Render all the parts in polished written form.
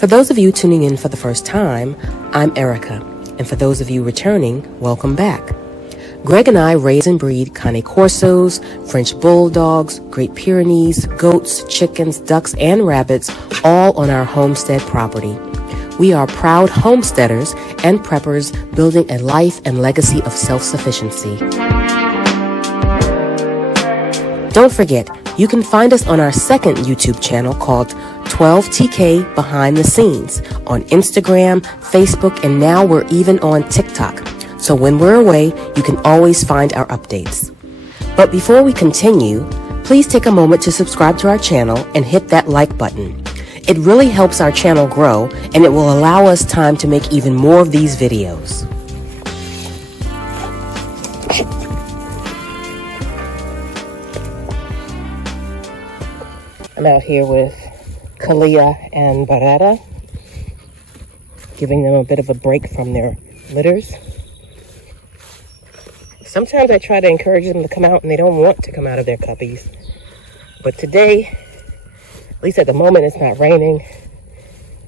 For those of you tuning in for the first time, I'm Erica, and for those of you returning, welcome back. Greg and I raise and breed Cane Corsos, French Bulldogs, Great Pyrenees, goats, chickens, ducks, and rabbits, all on our homestead property. We are proud homesteaders and preppers building a life and legacy of self-sufficiency. Don't forget, you can find us on our second YouTube channel called 12TK Behind the Scenes on Instagram, Facebook, and now we're even on TikTok. So when we're away, you can always find our updates. But before we continue, please take a moment to subscribe to our channel and hit that like button. It really helps our channel grow, and it will allow us time to make even more of these videos. I'm out here with Caaliyah and Beretta, giving them a bit of a break from their litters. Sometimes I try to encourage them to come out and they don't want to come out of their cubbies. But today, at least at the moment it's not raining,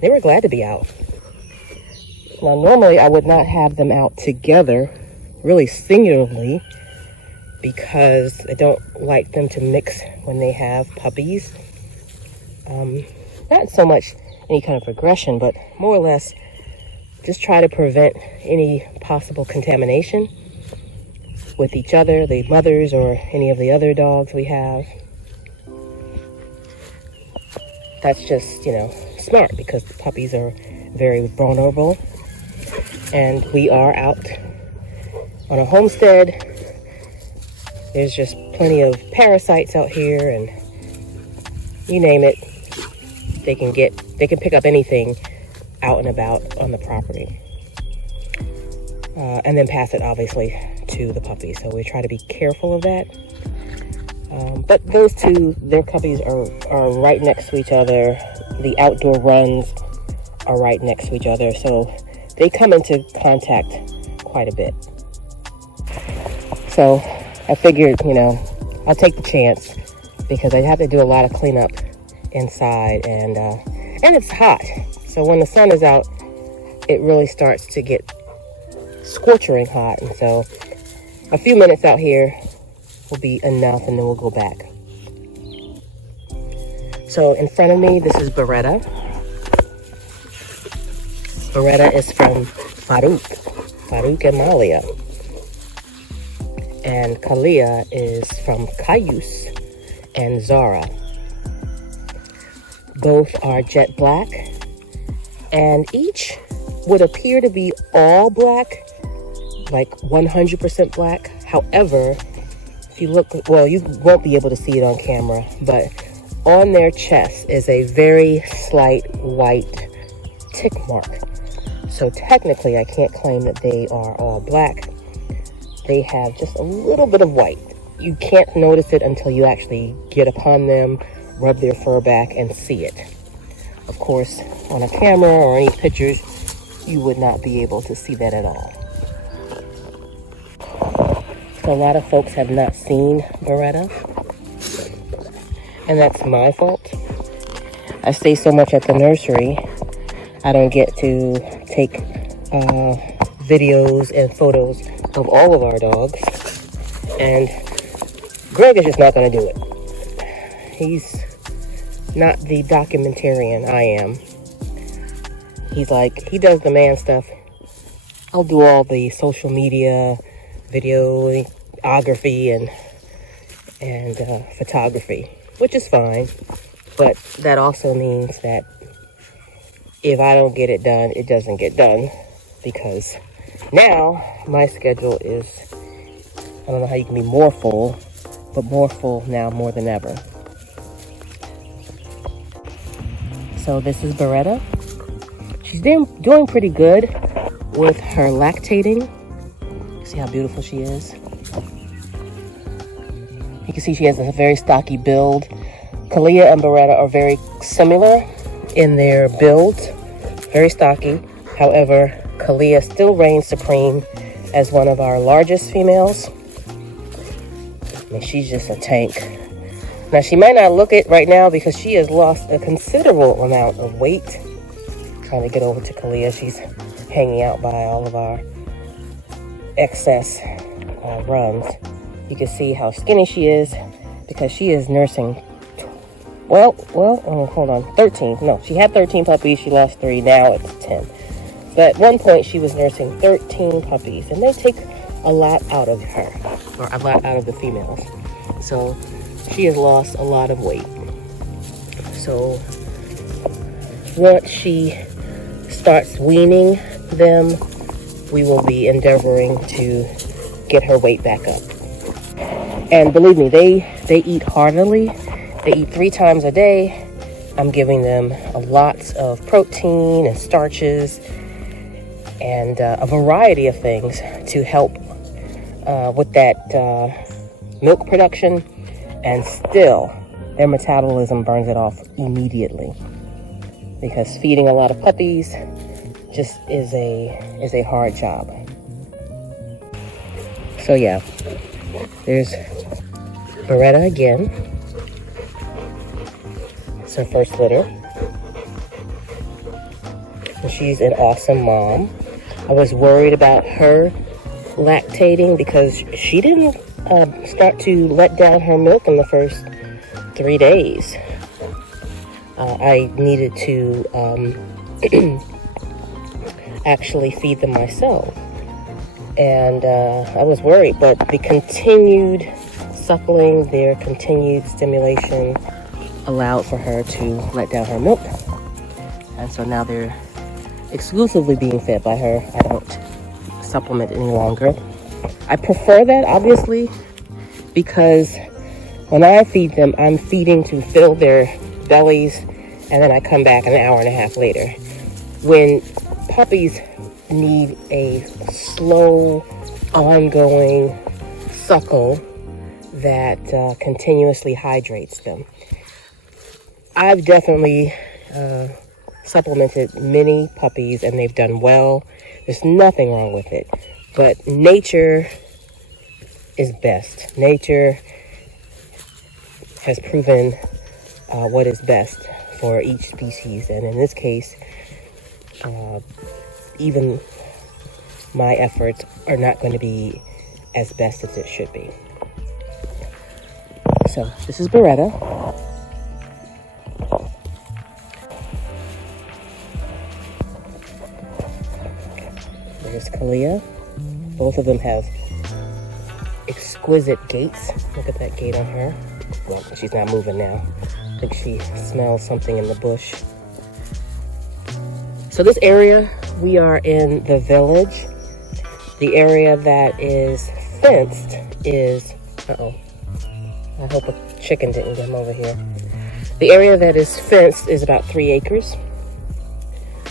they were glad to be out. Now normally I would not have them out together, really singularly, because I don't like them to mix when they have puppies. Not so much any kind of aggression, but more or less just try to prevent any possible contamination with each other, the mothers, or any of the other dogs we have. That's just, smart, because the puppies are very vulnerable. And we are out on a homestead. There's just plenty of parasites out here, and you name it, they can pick up anything out and about on the property. And then pass it, obviously, to the puppies. So we try to be careful of that. But those two, their puppies are right next to each other. The outdoor runs are right next to each other. So they come into contact quite a bit. So I figured, I'll take the chance, because I have to do a lot of cleanup inside, and it's hot. So when the sun is out, it really starts to get scorching hot, and so a few minutes out here will be enough, and then we'll go back. So in front of me, this is Beretta. Beretta is from Farouk and Malia. And Caaliyah is from Cayuse and Zara. Both are jet black, and each would appear to be all black, like 100% black. However, if you look, well, you won't be able to see it on camera, but on their chest is a very slight white tick mark. So technically, I can't claim that they are all black. They have just a little bit of white. You can't notice it until you actually get upon them, rub their fur back, and see it. Of course, on a camera or any pictures, you would not be able to see that at all. So a lot of folks have not seen Beretta, and that's my fault. I stay so much at the nursery, I don't get to take videos and photos of all of our dogs, and Greg is just not going to do it. He's not the documentarian I am. He's like, he does the man stuff. I'll do all the social media, videography, and photography, which is fine. But that also means that if I don't get it done, it doesn't get done, because now my schedule is, I don't know how you can be more full, but more full now more than ever. So this is Beretta. She's doing pretty good with her lactating. See how beautiful she is? You can see she has a very stocky build. Caaliyah and Beretta are very similar in their builds, very stocky. However, Caaliyah still reigns supreme as one of our largest females. I mean, she's just a tank. Now, she might not look it right now because she has lost a considerable amount of weight. trying to get over to Caaliyah. She's hanging out by all of our excess runs. You can see how skinny she is because she is nursing, well, hold on, 13. No, she had 13 puppies. She lost 3. Now it's 10. But at one point, she was nursing 13 puppies, and they take a lot out of her, or a lot out of the females. So she has lost a lot of weight. So once she starts weaning them, we will be endeavoring to get her weight back up. And believe me, they eat heartily. They eat 3 times a day. I'm giving them lots of protein and starches and a variety of things to help with that milk production, and still their metabolism burns it off immediately, because feeding a lot of puppies just is a hard job. So yeah, there's Beretta again. It's her first litter, and she's an awesome mom. I was worried about her lactating because she didn't start to let down her milk in the first 3 days. I needed to actually feed them myself, and I was worried, but the continued suckling, their continued stimulation allowed for her to let down her milk, and so now they're exclusively being fed by her. I don't supplement any longer. I prefer that, obviously, because when I feed them, I'm feeding to fill their bellies, and then I come back an hour and a half later. When puppies need a slow, ongoing suckle that continuously hydrates them. I've definitely supplemented many puppies, and they've done well. There's nothing wrong with it, but nature is best. Nature has proven what is best for each species, and in this case, even my efforts are not going to be as best as it should be. So this is Beretta. There's Caaliyah. Both of them have exquisite gaits. Look at that gait on her. Well, she's not moving now. I think she smells something in the bush. So this area, we are in the village. The area that is fenced is, I hope a chicken didn't come over here. The area that is fenced is about 3 acres.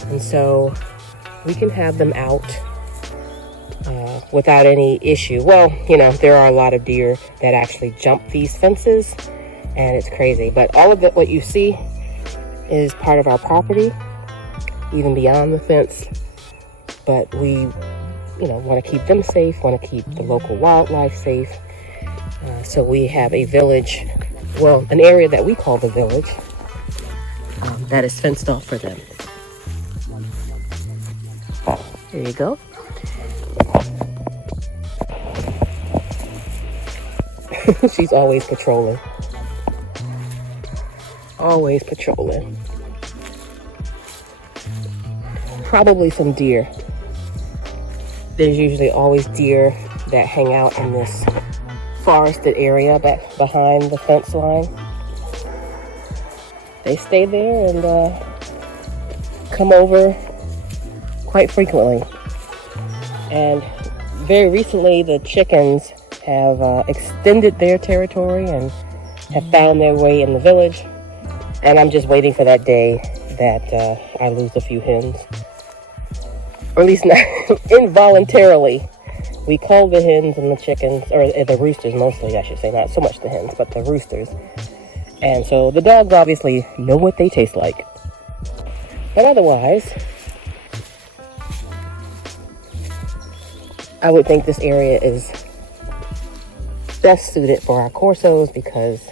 And so we can have them out without any issue. Well, you know, there are a lot of deer that actually jump these fences, and it's crazy. But all of what you see is part of our property, even beyond the fence. But we, you know, want to keep them safe, want to keep the local wildlife safe. So we have a village, well, an area that we call the village, that is fenced off for them. There you go. She's always patrolling. Always patrolling. Probably some deer. There's usually always deer that hang out in this forested area back behind the fence line. They stay there and come over quite frequently. And very recently, the chickens have extended their territory and have found their way in the village. And I'm just waiting for that day that I lose a few hens. Or at least not involuntarily. We cull the hens and the chickens, or the roosters mostly, I should say, not so much the hens, but the roosters. And so the dogs obviously know what they taste like. But otherwise, I would think this area is best suited for our Corsos because,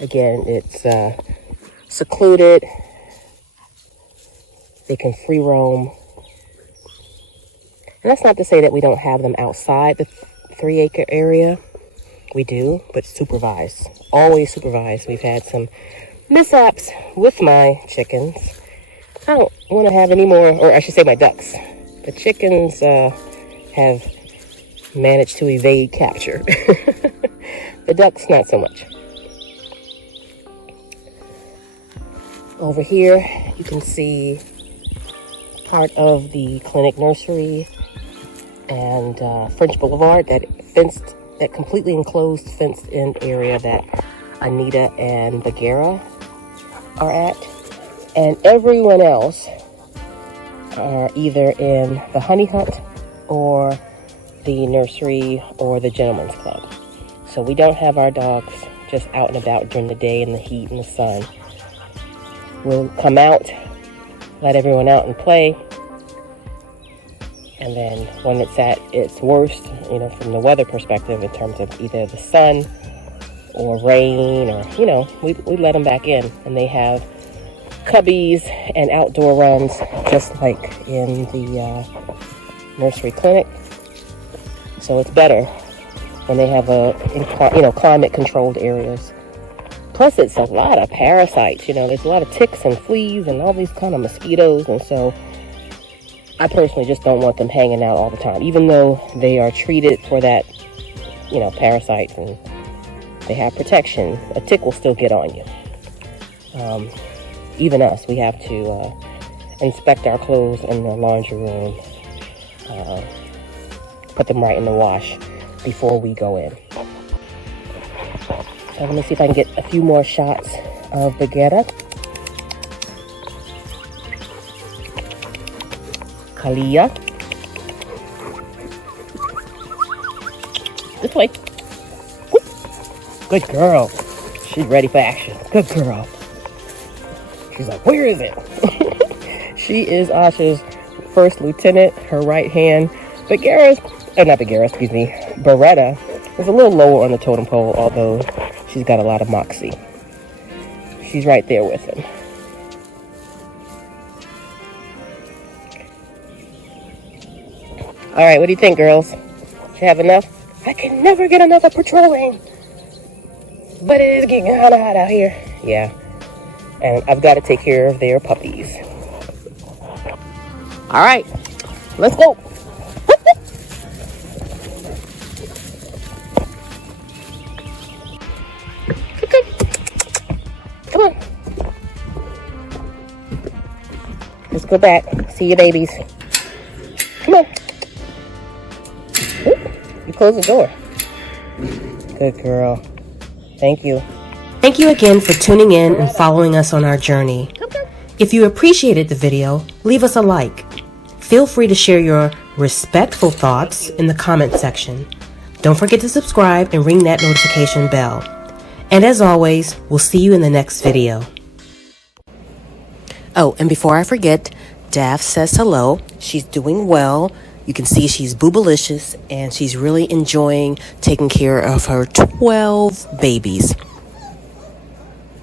again, it's secluded. They can free roam. And that's not to say that we don't have them outside the 3-acre area. We do, but supervised. Always supervised. We've had some mishaps with my chickens. I don't want to have any more, or I should say my ducks. The chickens have managed to evade capture. The ducks, not so much. Over here, you can see part of the clinic nursery and French Boulevard, that completely enclosed, fenced-in area that Anita and Bagheera are at. And everyone else are either in the honey hut or the nursery or the gentleman's club. So we don't have our dogs just out and about during the day in the heat and the sun. We'll come out, let everyone out and play. And then when it's at its worst, you know, from the weather perspective, in terms of either the sun or rain, or, you know, we let them back in. And they have cubbies and outdoor runs, just like in the nursery clinic. So it's better when they have climate controlled areas. Plus, it's a lot of parasites. You know, there's a lot of ticks and fleas and all these kind of mosquitoes, and so I personally just don't want them hanging out all the time, even though they are treated for that, you know, parasites and they have protection. A tick will still get on you. Even us, we have to inspect our clothes in the laundry room, put them right in the wash before we go in. So let me see if I can get a few more shots of Beretta. Caaliyah. This way. Good girl. She's ready for action. Good girl. She's like, where is it? She is Asha's first lieutenant, her right hand. Beretta is a little lower on the totem pole, although she's got a lot of moxie. She's right there with him. All right, what do you think, girls? Should have enough? I can never get enough of patrolling. But it is getting hot out here. Yeah. And I've got to take care of their puppies. All right, let's go. Come on. Let's go back. See your babies. Come on. You close the door. Good girl. Thank you. Thank you again for tuning in and following us on our journey. If you appreciated the video, leave us a like. Feel free to share your respectful thoughts in the comment section. Don't forget to subscribe and ring that notification bell. And as always, we'll see you in the next video. Oh, and before I forget, Dav says hello. She's doing well. You can see she's boobalicious and she's really enjoying taking care of her 12 babies.